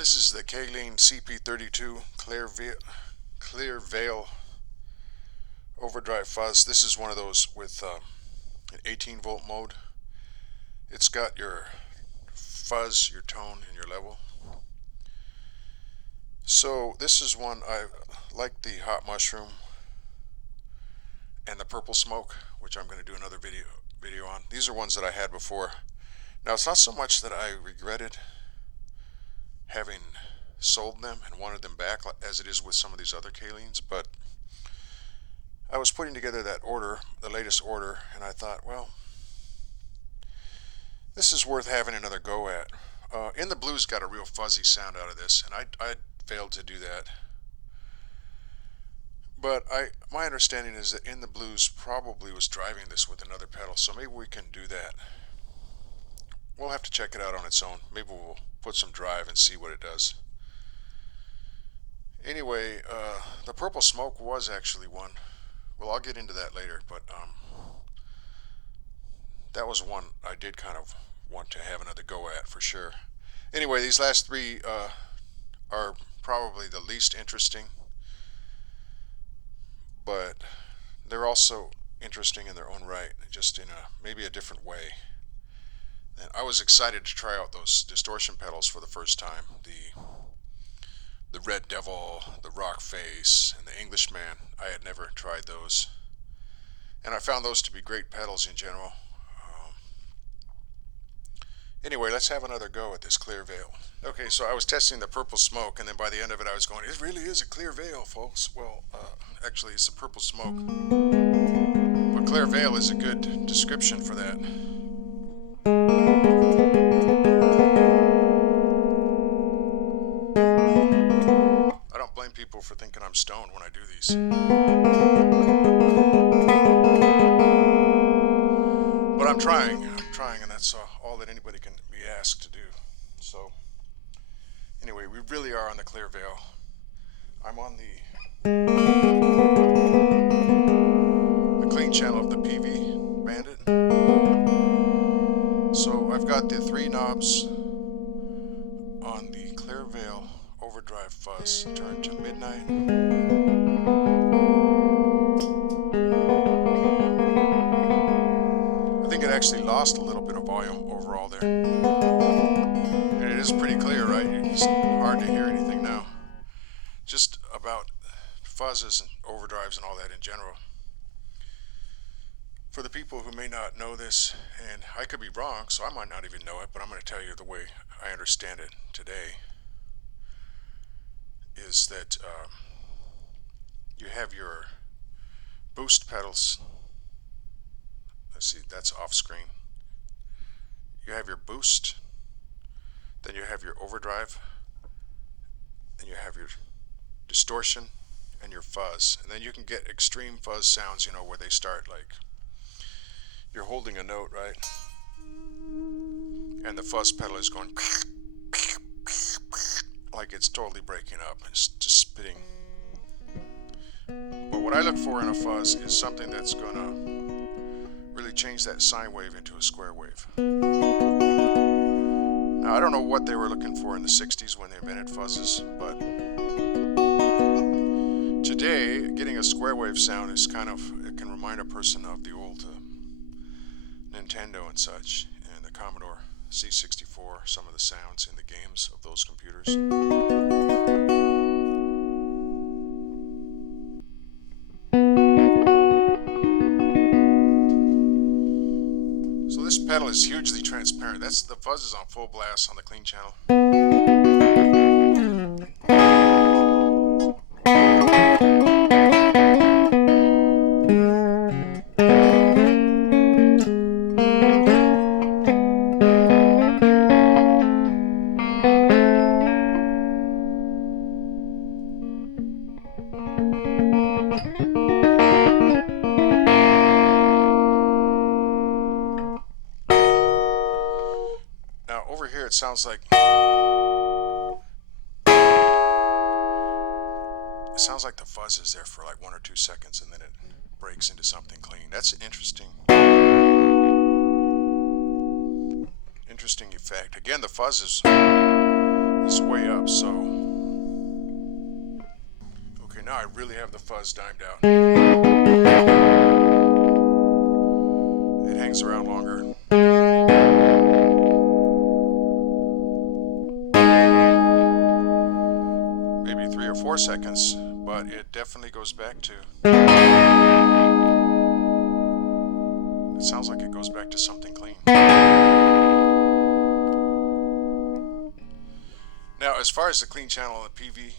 This is the Caline CP-32 clear veil Overdrive Fuzz. This is one of those with an 18-volt mode. It's got your fuzz, your tone, and your level. So this is one I like, the hot mushroom and the purple smoke, which I'm going to do another video on. These are ones that I had before. Now it's not so much that I regretted having sold them and wanted them back as it is with some of these other Calines, but I was putting together that order, the latest order, and I thought, well, this is worth having another go at. In the Blues got a real fuzzy sound out of this, and I failed to do that. But my understanding is that In the Blues probably was driving this with another pedal, so maybe we can do that. We'll have to check it out on its own. Maybe we'll put some drive and see what it does. Anyway, the purple smoke was actually one. Well, I'll get into that later, but that was one I did kind of want to have another go at for sure. Anyway, these last three are probably the least interesting, but they're also interesting in their own right, just in maybe a different way. And I was excited to try out those distortion pedals for the first time. The Red Devil, the Rock Face, and the Englishman. I had never tried those, and I found those to be great pedals in general. Anyway, let's have another go at this clear veil. Okay, so I was testing the purple smoke, and then by the end of it I was going, it really is a clear veil, folks. Well, actually it's a purple smoke, but clear veil is a good description for that. I don't blame people for thinking I'm stoned when I do these. But I'm trying, and that's all that anybody can be asked to do. So, anyway, we really are on the clear veil. I'm on the clean channel of the Peavey Bandit. So I've got the three knobs on the clear veil Overdrive Fuzz turned to midnight. I think it actually lost a little bit of volume overall there. And it is pretty clear, right? It's hard to hear anything now. Just about fuzzes and overdrives and all that in general. For the people who may not know this, and I could be wrong, so I might not even know it, but I'm going to tell you the way I understand it today, is that you have your boost pedals. Let's see, that's off screen. You have your boost, then you have your overdrive, then you have your distortion and your fuzz, and then you can get extreme fuzz sounds, you know, where they start like you're holding a note, right? And the fuzz pedal is going like it's totally breaking up. It's just spitting. But what I look for in a fuzz is something that's gonna really change that sine wave into a square wave. Now, I don't know what they were looking for in the 60s when they invented fuzzes, but today, getting a square wave sound is kind of, it can remind a person of the old Nintendo and such, and the Commodore C64, some of the sounds in the games of those computers. So this pedal is hugely transparent. That's the fuzz is on full blast on the clean channel. Over here it sounds like the fuzz is there for like 1 or 2 seconds and then it breaks into something clean. That's an interesting effect. Again, the fuzz is is way up, so okay, now I really have the fuzz dimed out. It hangs around longer. Maybe 3 or 4 seconds, but it definitely goes back to, it sounds like it goes back to something clean. Now, as far as the clean channel on the Peavey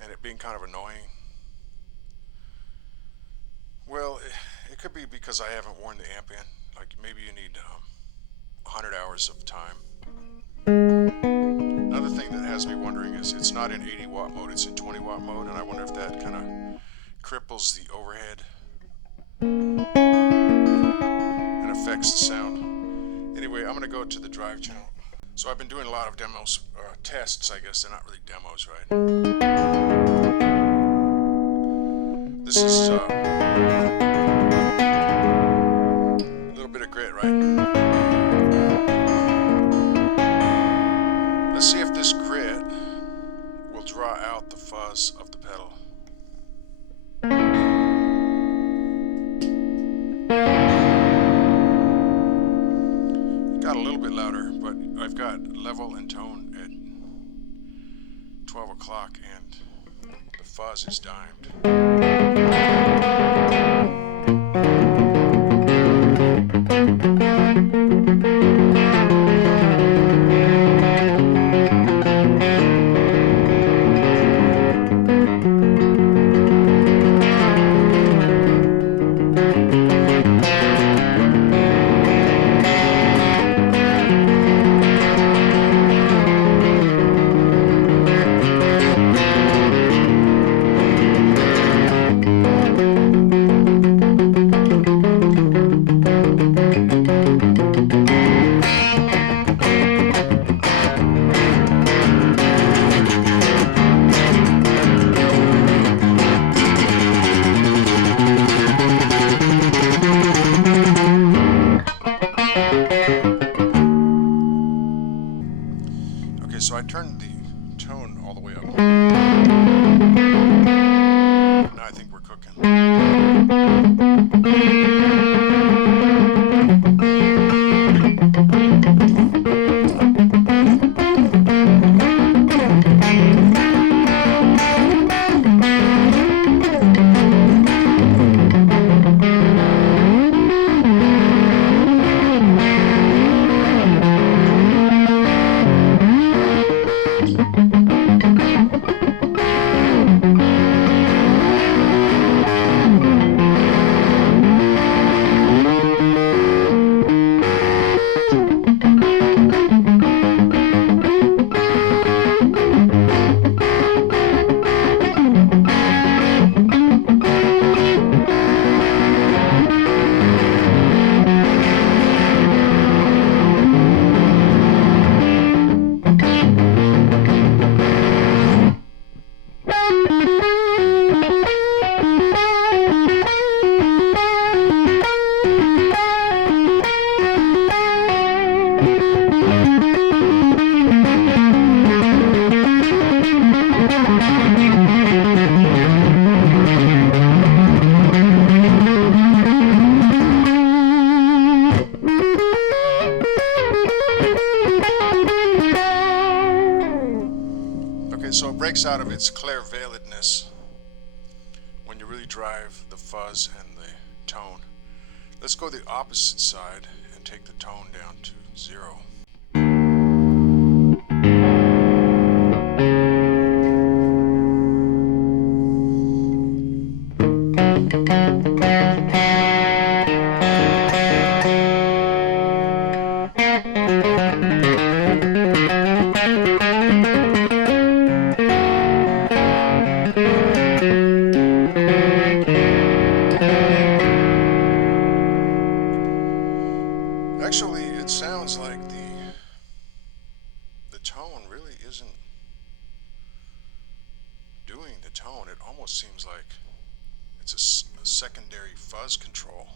and it being kind of annoying, well, it could be because I haven't worn the amp in. Like maybe you need 100 hours of time. Another thing that has me wondering is it's not in 80 watt mode, it's in 20 watt mode, and I wonder if that kind of cripples the overhead and affects the sound. Anyway, I'm going to go to the drive channel. So I've been doing a lot of demos, tests, I guess. They're not really demos, right? This is a little bit of grit, right? Let's see if this grit will draw out the fuzz of the pedal. It got a little bit louder, but I've got level and tone at 12 o'clock and the fuzz is dimed. So I turned the tone all the way up. Now I think we're cooking. So it breaks out of its clairveiledness when you really drive the fuzz and the tone. Let's go the opposite side and take the tone down to 0. Actually, it sounds like the tone really isn't doing the tone. It almost seems like it's a secondary fuzz control.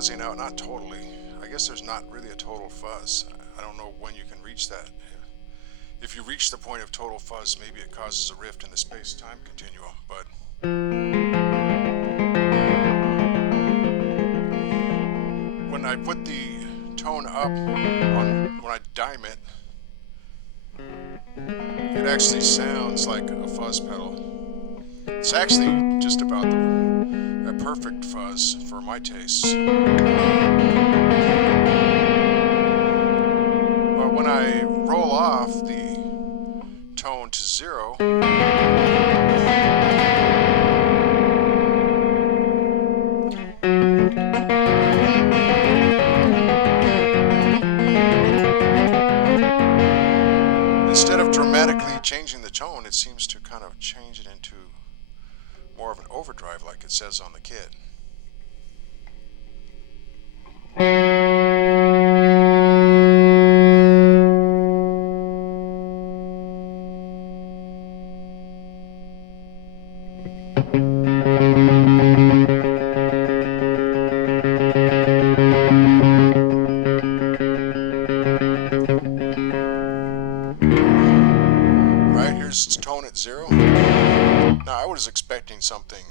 fuzzing out, not totally. I guess there's not really a total fuzz. I don't know when you can reach that. If you reach the point of total fuzz, maybe it causes a rift in the space-time continuum, but when I put the tone up, when I dime it, it actually sounds like a fuzz pedal. It's actually just about a perfect fuzz for my tastes. But when I roll off the tone to 0, instead of dramatically changing the tone, it seems to kind of change it into more of an overdrive, like it says on the kit. Right, here's its tone at 0. Now I was expecting something,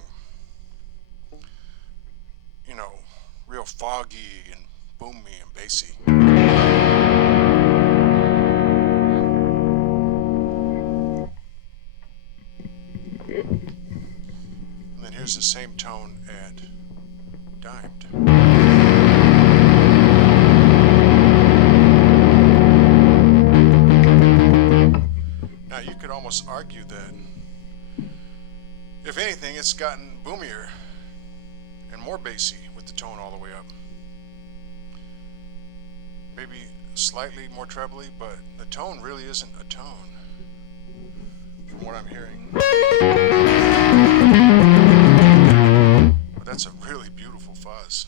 you know, real foggy and boomy and bassy. And then here's the same tone at dimed. Now you could almost argue that, if anything, it's gotten boomier and more bassy with the tone all the way up. Maybe slightly more trebly, but the tone really isn't a tone, from what I'm hearing. But that's a really beautiful fuzz.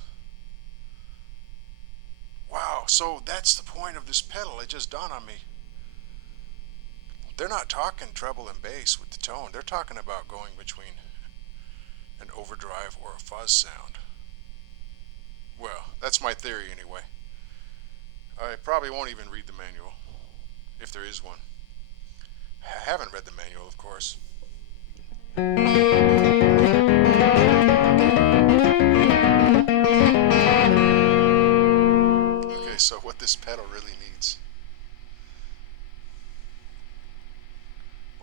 Wow, so that's the point of this pedal. It just dawned on me. They're not talking treble and bass with the tone. They're talking about going between an overdrive or a fuzz sound. Well, that's my theory anyway. I probably won't even read the manual, if there is one. I haven't read the manual, of course. Okay, so what this pedal really needs.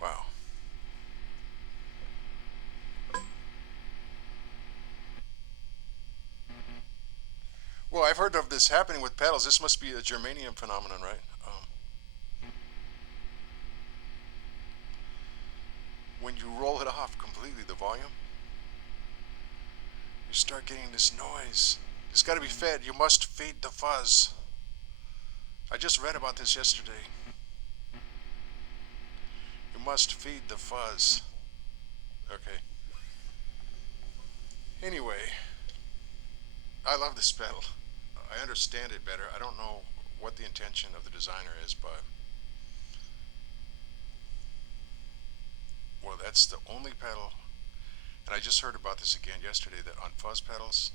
Wow. Well, I've heard of this happening with pedals. This must be a germanium phenomenon, right? When you roll it off completely, the volume, you start getting this noise. It's got to be fed. You must feed the fuzz. I just read about this yesterday. You must feed the fuzz. Okay. Anyway, I love this pedal. I understand it better. I don't know what the intention of the designer is, but well, that's the only pedal. And I just heard about this again yesterday, that on fuzz pedals,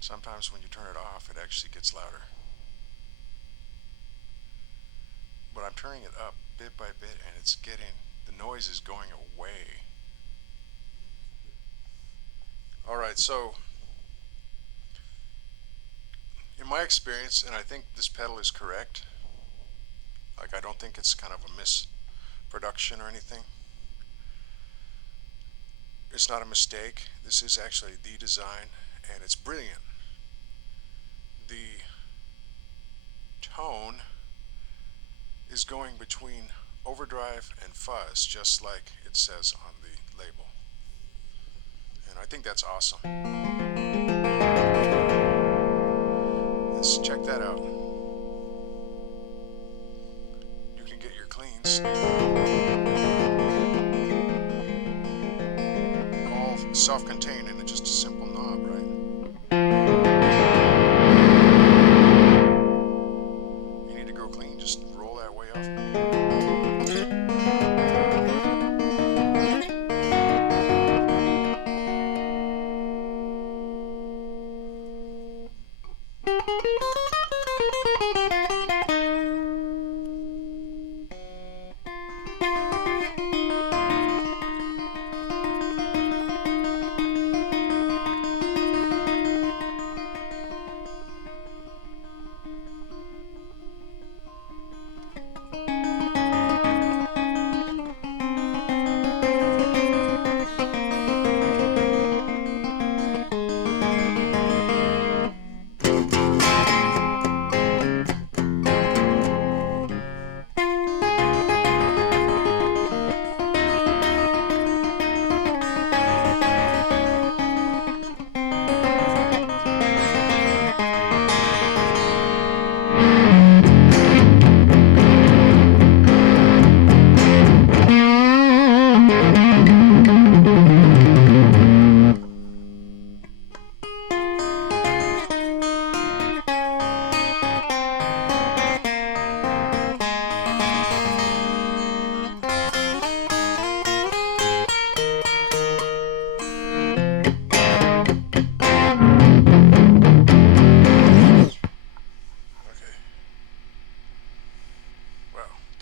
sometimes when you turn it off, it actually gets louder. But I'm turning it up bit by bit, and it's getting, the noise is going away. Alright, so in my experience, and I think this pedal is correct, like I don't think it's kind of a misproduction or anything. It's not a mistake. This is actually the design, and it's brilliant. The tone is going between overdrive and fuzz, just like it says on the label. And I think that's awesome. Let's check that out. You can get your cleans all self-contained in just a simple knob, right? You need to go clean, just roll that way off.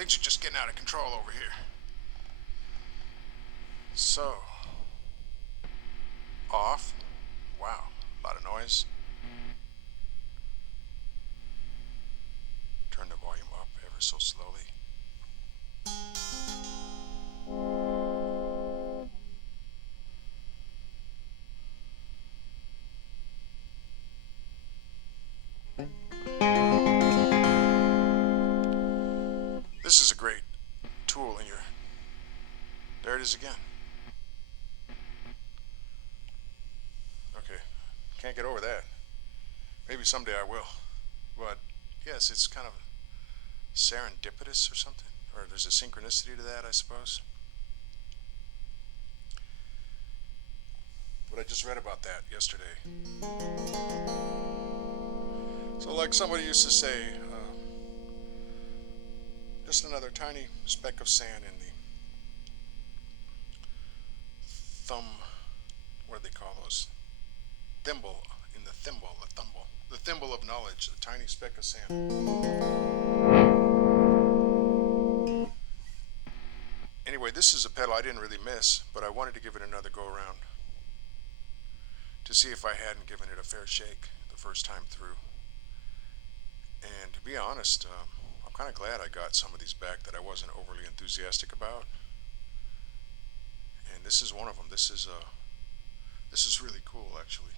Things are just getting out of control over here. So, off. Wow, a lot of noise. Turn the volume up ever so slowly. This is a great tool in your... There it is again. Okay, can't get over that. Maybe someday I will. But yes, it's kind of serendipitous or something. Or there's a synchronicity to that, I suppose. But I just read about that yesterday. So like somebody used to say, just another tiny speck of sand in the thumb, what do they call those? Thimble, in the thimble, the thimble of knowledge, a tiny speck of sand. Anyway, this is a pedal I didn't really miss, but I wanted to give it another go around to see if I hadn't given it a fair shake the first time through. And to be honest, I'm kind of glad I got some of these back that I wasn't overly enthusiastic about. And this is one of them. This is really cool, actually.